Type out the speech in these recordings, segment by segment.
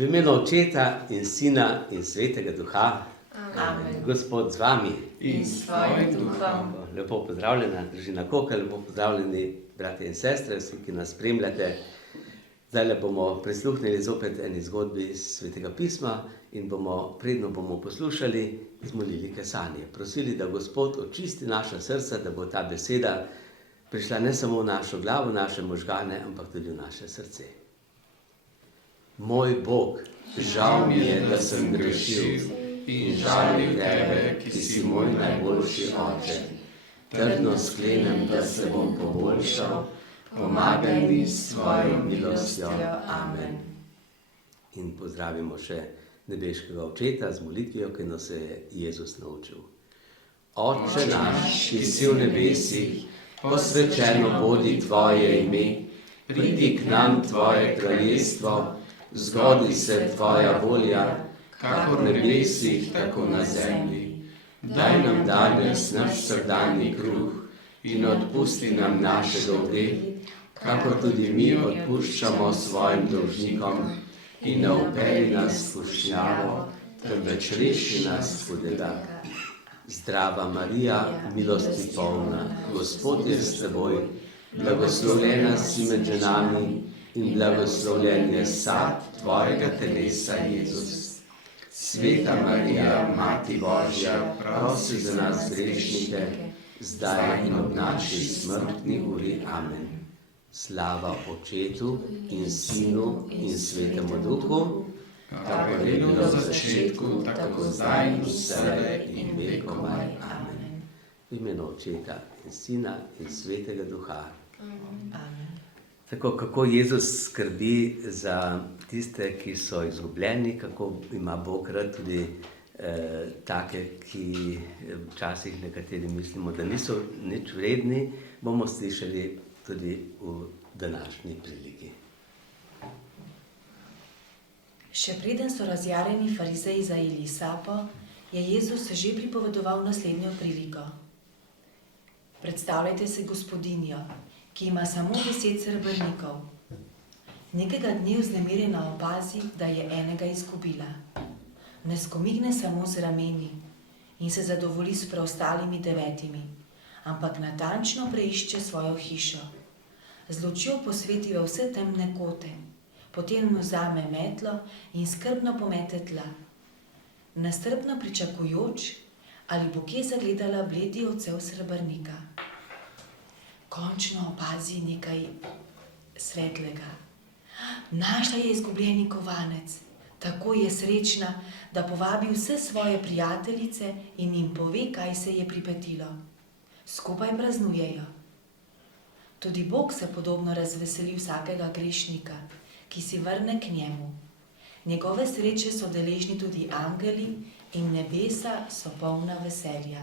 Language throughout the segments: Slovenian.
V imenu Očeta in Sina in Svetega Duha. Amen. Gospod z vami. In s tvojim duhom. Lepo pozdravljena, družina Kokelj, lepo pozdravljeni, bratje in sestre, vsi, ki nas spremljate. Zdaj bomo prisluhnili zopet eni zgodbi iz Svetega pisma in predno bomo poslušali, zmolili kesanje. Prosili, da Gospod očisti naša srca, da bo ta beseda prišla ne samo v našo glavo, naše možgane, ampak tudi v naše srce. Moj Bog, žal mi je, da sem grešil in žalim tebe, ki si moj najboljši oče. Trdno sklenem, da se bom poboljšal, pomagaj mi s svojo milostjo. Amen. In pozdravimo še nebeškega Očeta z molitvijo, ki nas je Jezus naučil. Oče naš, ki si v nebesih, posvečeno bodi tvoje ime, pridi k nam tvoje kraljestvo, zgodi se tvoja volja, kakor v nebesih, tako na zemlji. Daj nam danes naš vsakdanji kruh in odpusti nam naše dolge, kakor tudi mi odpuščamo svojim dolžnikom, in ne vpelji nas v skušnjavo, temveč reši nas hudega. Zdrava Marija, milosti polna, Gospod je s teboj, blagoslovljena si med ženami in blagoslovljen je sad tvojega telesa, Jezus. Sveta Marija, Mati Božja, prosi za nas grešnike, zdaj in ob naši smrtni uri. Amen. Slava Očetu in Sinu in Svetemu Duhu, kakor je bilo v začetku, tako zdaj in vselej in vekomaj. Amen. V imenu Očeta in Sina in Svetega Duha. Amen. Tako, kako Jezus skrbi za tiste, ki so izgubljeni, kako ima Bog rad tudi take, ki včasih nekateri mislimo, da niso nič vredni, bomo slišali tudi v današnji priliki. Še preden so razjarjeni farizeji zajeli sapo, je Jezus že pripovedoval naslednjo priliko. Predstavljajte si gospodinjo, ki ima samo 10 srebrnikov. Nekega dne vznemirjena opazi, da je enega izgubila. Ne skomigne samo z rameni in se zadovolji s preostalimi 9, ampak natančno preišče svojo hišo. Z lučjo posveti v vse temne kote, potem vzame metlo in skrbno pomete tla, nestrpno pričakujoč, ali bo kje zagledala bledi odsev srebrnika. Končno opazi nekaj svetlega. Našla je izgubljeni kovanec. Tako je srečna, da povabi vse svoje prijateljice in jim pove, kaj se je pripetilo. Skupaj praznujejo. Tudi Bog se podobno razveseli vsakega grešnika, ki si vrne k njemu. Njegove sreče so deležni tudi angeli in nebesa so polna veselja.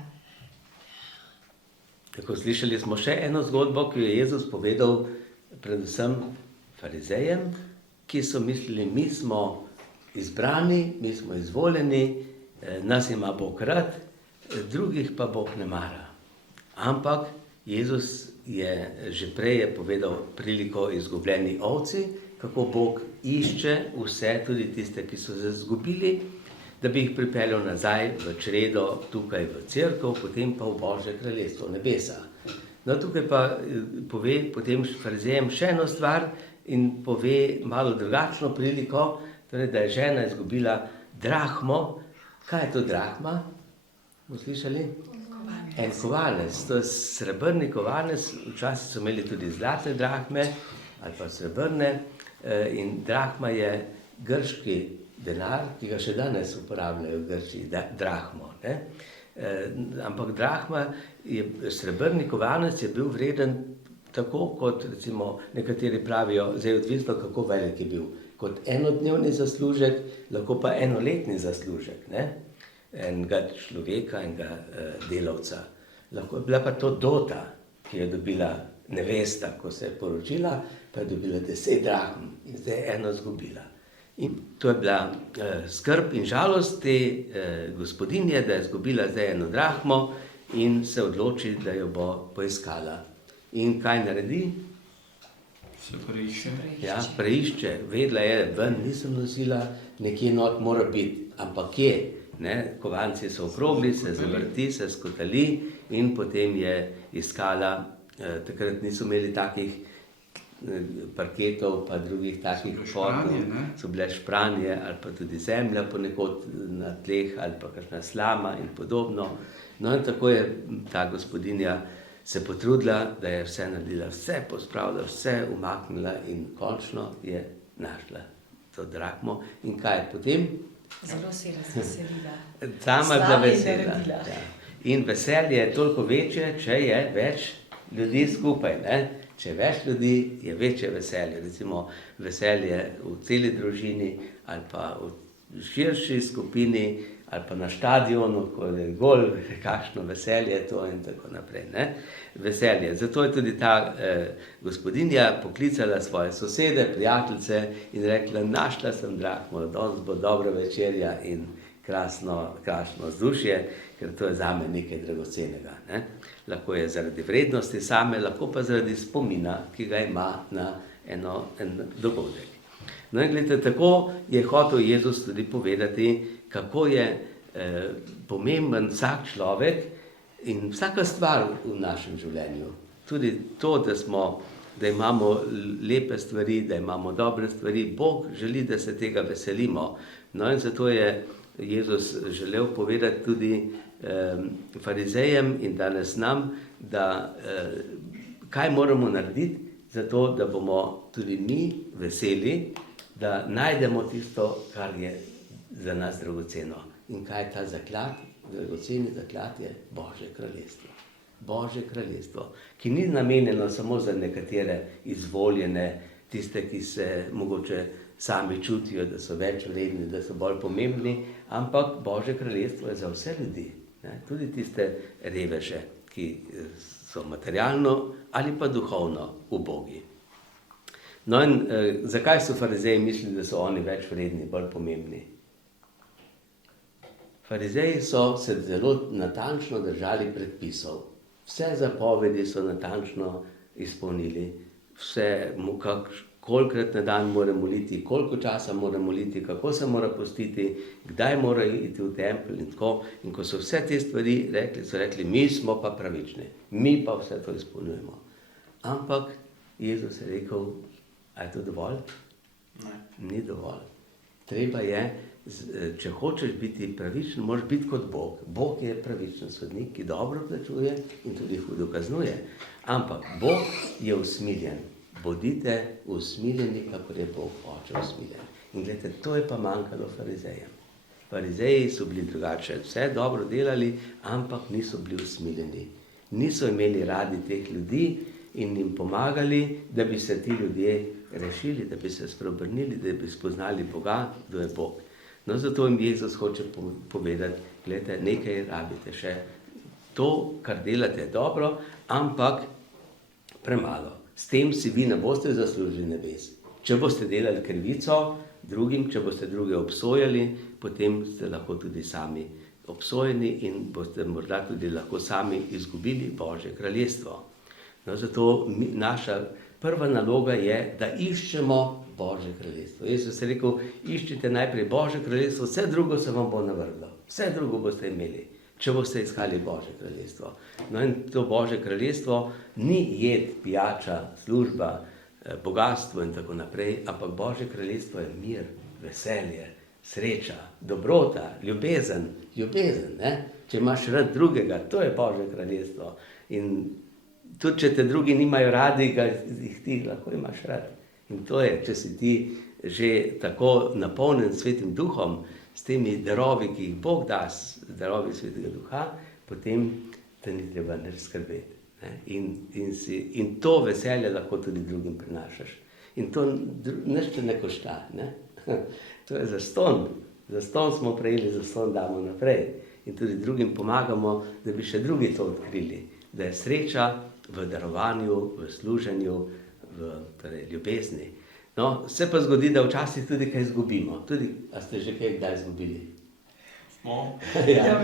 Tako, slišali smo še eno zgodbo, ki jo je Jezus povedal predvsem farizejem, ki so mislili, mi smo izbrani, mi smo izvoljeni, nas ima Bog rad, drugih pa Bog ne mara. Ampak Jezus je že prej povedal priliko izgubljeni ovci, kako Bog išče vse, tudi tiste, ki so se izgubili, da bi jih pripeljal nazaj v čredo, tukaj v cerkev, potem pa v Božje kraljestvo, nebesa. No, tukaj pa pove potem farizejem še eno stvar in pove malo drugačno priliko, torej, da je žena izgubila drahmo. Kaj je to drahma? Bomo slišali? Kovanec. En kovanec, to je srebrni kovanec, včasih so imeli tudi zlate drahme ali pa srebrne, in drahma je grški denar, ki ga še danes uporabljajo v Grčiji, drahmo. Ne? Ampak drahma, srebrni kovanec je bil vreden tako, kot recimo nekateri pravijo, zdaj odvisno, kako velik je bil, kot enodnevni zaslužek, lahko pa enoletni zaslužek, ne? Enega človeka, enega delavca. Lahko je bila pa to dota, ki je dobila nevesta, ko se je poročila, pa je dobila 10 drahm in zdaj je eno izgubila. In to je bila skrb in žalost te gospodinje, da je izgubila zdaj eno drahmo in se odloči, da jo bo poiskala. In kaj naredi? Se preišče. Ja, preišče, vedela je, ven nisem nosila, nekje not mora biti, ampak kje? Ne? Kovanci so okrogli, se zavrti, se skotali in potem je iskala, takrat niso imeli takih parketov, pa drugih takih špranje, ne? so bile špranje ali pa tudi zemlja ponekod na tleh ali pa kakšna slama in podobno. No in tako je ta gospodinja se potrudila, da je vse naredila, vse pospravila, vse umaknila in končno je našla to drahmo. In kaj je potem? Zelo se je razveselila. Sama je bila Slavje je vesela. naredila. Ja. In veselje je toliko večje, če je več ljudi skupaj. Ne? Če je več ljudi, je večje veselje. Recimo veselje v celi družini ali pa v širši skupini ali pa na štadionu, ko je gol, kakšno veselje je to in tako naprej. Ne? Veselje. Zato je tudi ta gospodinja poklicala svoje sosede, prijateljice in rekla, našla sem drahmo, danes bo dobra večerja in krasno vzdušje, ker to je zame nekaj dragocenega. Ne? Lahko je zaradi vrednosti same, lahko pa zaradi spomina, ki ga ima na en dogodek. No in gledajte, tako je hotel Jezus tudi povedati, kako je pomemben vsak človek in vsaka stvar v našem življenju. Tudi to, da imamo lepe stvari, da imamo dobre stvari. Bog želi, da se tega veselimo. No in zato je Jezus želel povedati tudi farizejem in danes nam, da kaj moramo narediti, zato da bomo tudi mi veseli, da najdemo tisto, kar je za nas dragoceno. In kaj je ta zaklad? Dragoceni zaklad je Božje kraljestvo. Božje kraljestvo, ki ni namenjeno samo za nekatere izvoljene, tiste, ki se mogoče sami čutijo, da so več vredni, da so bolj pomembni, ampak Božje kraljestvo je za vse ljudi, ne? Tudi tiste reveže, ki so materialno ali pa duhovno ubogi. No in zakaj so farizeji mislili, da so oni več vredni, bolj pomembni? Farizeji so se zelo natančno držali predpisov. Vse zapovedi so natančno izpolnili. Vse, kolikrat na dan mora moliti, koliko časa mora moliti, kako se mora postiti, kdaj mora iti v tempelj in tako. In ko so vse te stvari rekli, so rekli, mi smo pa pravični, mi pa vse to izpolnjujemo. Ampak Jezus je rekel, a je to dovolj? Ne. Ni dovolj. Treba je, če hočeš biti pravičen, moraš biti kot Bog. Bog je pravičen sodnik, ki dobro plačuje in tudi hudo kaznuje. Ampak Bog je usmiljen. Bodite usmiljeni, kakor je Bog Oče usmiljen. In gledajte, to je pa manjkalo farizejem. Farizeji so bili drugače, vse dobro delali, ampak niso bili usmiljeni. Niso imeli radi teh ljudi in jim pomagali, da bi se ti ljudje rešili, da bi se spreobrnili, da bi spoznali Boga, kdo je Bog. No, zato jim Jezus hoče povedati, gledajte, nekaj rabite še. To, kar delate, je dobro, ampak premalo. S tem si vi ne boste zaslužili nebes. Če boste delali krivico drugim, če boste druge obsojali, potem ste lahko tudi sami obsojeni in boste morda tudi lahko sami izgubili Božje kraljestvo. No, zato naša prva naloga je, da iščemo Božje kraljestvo. Jezus je rekel, iščite najprej Božje kraljestvo, vse drugo se vam bo navrglo. Vse drugo boste imeli, če boste iskali Božje kraljestvo. No in to Božje kraljestvo ni jed, pijača, služba, bogatstvo in tako naprej, ampak Božje kraljestvo je mir, veselje, sreča, dobrota, ljubezen, ne? Če imaš rad drugega, to je Božje kraljestvo. In tudi, če te drugi nimajo radi, jih ti lahko imaš rad. In to je, če si ti že tako napolnjen Svetim Duhom, s temi darovi, ki jih Bog da, darovi Svetega Duha, potem te ni treba nič skrbeti. Ne? In to veselje lahko tudi drugim prinašaš. In to nič te ne košta. Ne? To je zastonj. Zastonj smo prejeli, zastonj damo naprej. In tudi drugim pomagamo, da bi še drugi to odkrili. Da je sreča v darovanju, v služenju, v ljubezni. No, se pa zgodi, da včasih tudi kaj izgubimo. Tudi, a ste že kdaj izgubili? Smo. Ja,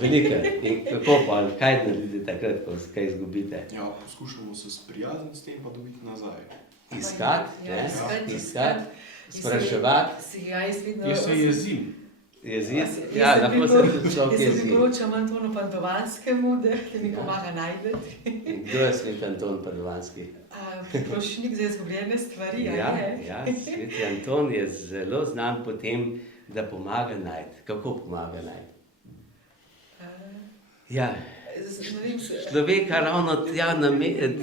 veliko. In kako pa, kaj naredite takrat, ko kaj izgubite? Ja, poskušamo se sprijazniti s tem, pa dobiti nazaj. iskati, Ja, ne? iskati. Spraševati. Ja, jaz vidno... Jaz se jezim. Jeziti? Ja, lahko se tudi človek Jaz se jezi. priporočam Antonu Padovanskemu, da mi pomaga najti. Kdo je svet Anton Padovanski? Priprošnik za izgubljene stvari, Ja, sveti Anton je zelo znan po tem, da pomaga najti. Kako pomaga najti? Ja, človeka ravno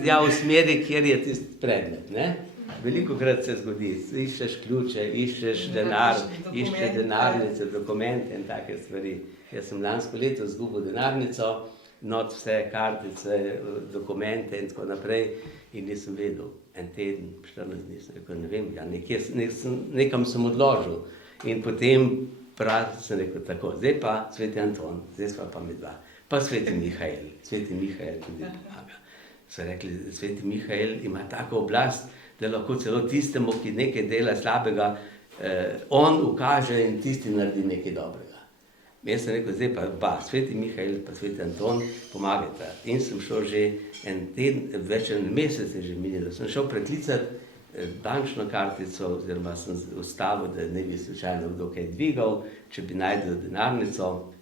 tja usmeri, kjer je tisti predmet, ne? Velikokrat se zgodi, iščeš ključe, iščeš denar, iščeš denarnice, dokumente in take stvari. Jaz sem lansko leto izgubil denarnico, not vse kartice, dokumente in tako naprej in nisem vedel. En teden, 14 dni, sem rekel, ne vem, ja, nekam sem odložil. In potem sem rekel tako, zdaj pa sveti Anton, zdaj sva pa mi dva. Pa sveti Mihael tudi pomaga. So rekli, sveti Mihael ima tako oblast, da lahko celo tistemu, ki nekaj dela slabega, on ukaže in tisti naredi nekaj dobrega. Jaz sem rekel, zdaj pa sveti Mihael pa sveti Anton pomagajta. In sem šel že en teden, več en mesec je že minilo, sem šel preklicati bančno kartico, oziroma sem ustavil, da ne bi slučajno kdo kaj dvigal, če bi najdel denarnico,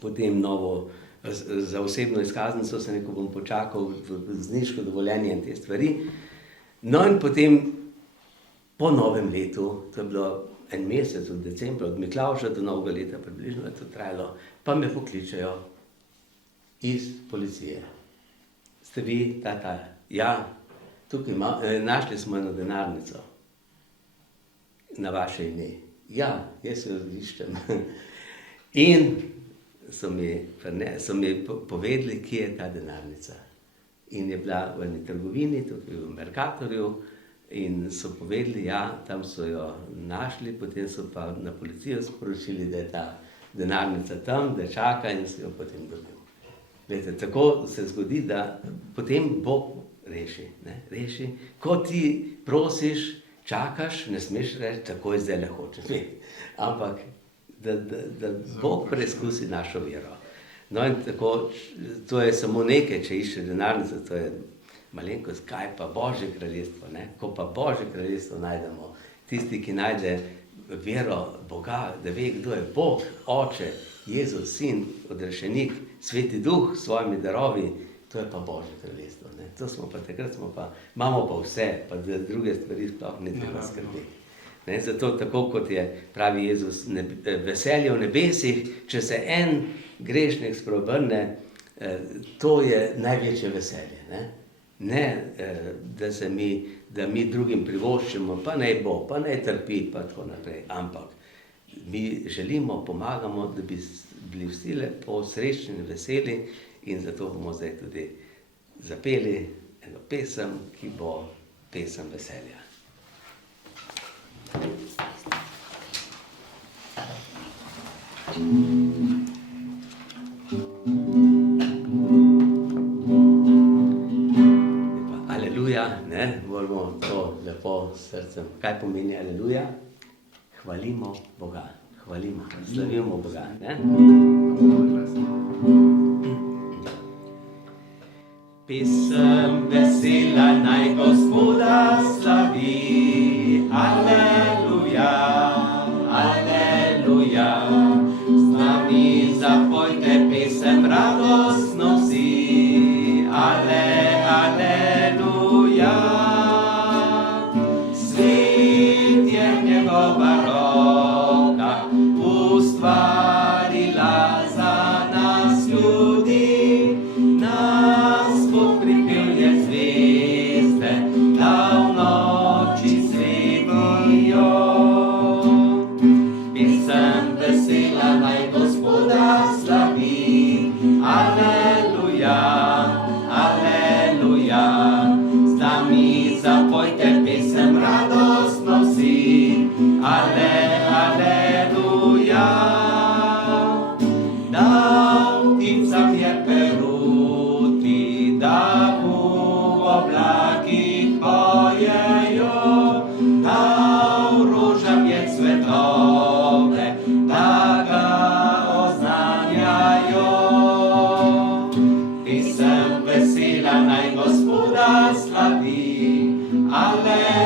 potem novo za osebno izkaznico sem rekel, bom počakal vozniško dovoljenje in te stvari. No in potem po novem letu, to je bilo en mesec od decembra, od Miklavža do novega leta približno je to trajalo, pa me pokličejo iz policije. Ste vi ta? Ja, tukaj našli smo eno denarnico na vaše ime. Ja, jaz jo iščem. In so mi povedali, kje je ta denarnica. In je bila v eni trgovini, tukaj v Mercatorju, in so povedali, ja, tam so jo našli, potem so pa na policijo sporočili, da je ta denarnica tam, da čaka in so jo potem dobil. Glede, tako se zgodi, da potem Bog reši. Ko ti prosiš, čakaš, ne smeš reči, takoj zdaj le hočeš. Ampak, da Bog preizkusi našo vero. No in tako, to je samo nekaj, če išče denarnico, to je malenkost, kaj pa Božje kraljestvo, ne? Ko pa Božje kraljestvo najdemo, tisti, ki najde vero Boga, da ve, kdo je Bog, Oče, Jezus, Sin, odrešenik, Sveti Duh s svojimi darovi, to je pa Božje kraljestvo, ne? To smo pa takrat, imamo pa vse, pa da druge stvari sploh ne treba skrbeti. Zato tako, kot je pravi Jezus, veselje v nebesih, če se en grešnik spreobrne, to je največje veselje. Ne, da mi drugim privoščimo, pa naj bo, pa naj trpi, pa tako naprej. Ampak mi želimo, pomagamo, da bi bili vsi lepo srečni in veseli in zato bomo zdaj tudi zapeli eno pesem, ki bo pesem veselja. Aleluja, ne, moramo to lepo s srcem. Kaj pomeni aleluja? Hvalimo Boga, slavimo Boga, ne? Pesem vesela naj Gospoda slavi, aleluja, aleluja. Z nami zapojte pesem radostno vsi, aleluja. Svet je njegova roka ustvarila za nas ljudi, nas pokripilje zvezde, da v noči svetijo. Pesem vesela naj Gospoda slavi, aleluja, aleluja. Z nami zapojte pesem radostno vsi, aleluja. Dal pticam je peruti, da v oblakih pojejo, dal rožam je cvetove, da ga oznanjajo. Pesem vesela naj Gospoda slavi, aleluja.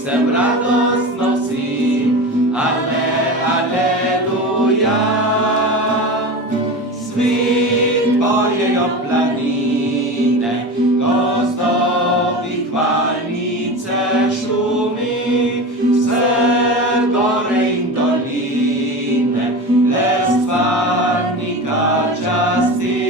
pisem radosno vsi, aleluja. Svit pojejo planine, gozdovi hvalnice šumi, vse gore in doline, le stvarnika časti.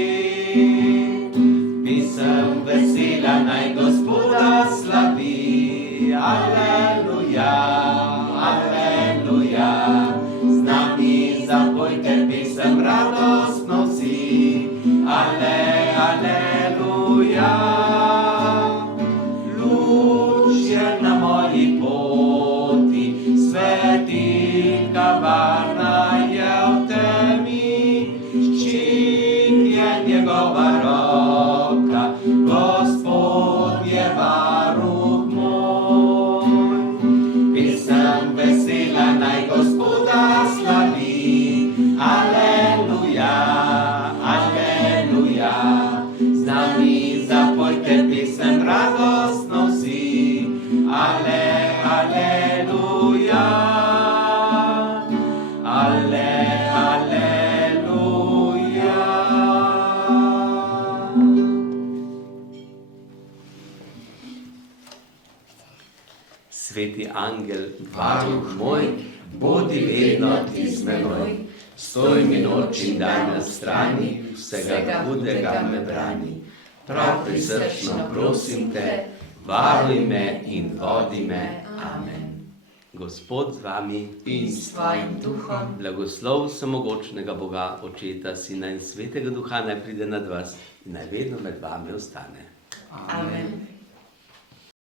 Pisem vesela naj Gospoda slavi, aleluja, aleluja. Z nami zapojte pisem radostno vsi, aleluja. Luč je na moji poti, svetilka varna je v temi, ščit je njegova roka, Gospod je varuh moj. Pisem vesela naj Gospoda slavi, aleluja, aleluja. Z nami zapojte pisem radostno vsi, aleluja, aleluja. Sveti angel, varuh moj, bodi vedno ti z menoj, stoj mi noč in dan na strani, vsega hudega me brani. Prav prisrčno prosim te, varuj me in vodi me. Amen. Gospod z vami In s tvojim duhom. Blagoslov vsemogočnega Boga, Očeta, Sina in Svetega Duha naj pride nad vas in naj vedno med vami ostane. Amen.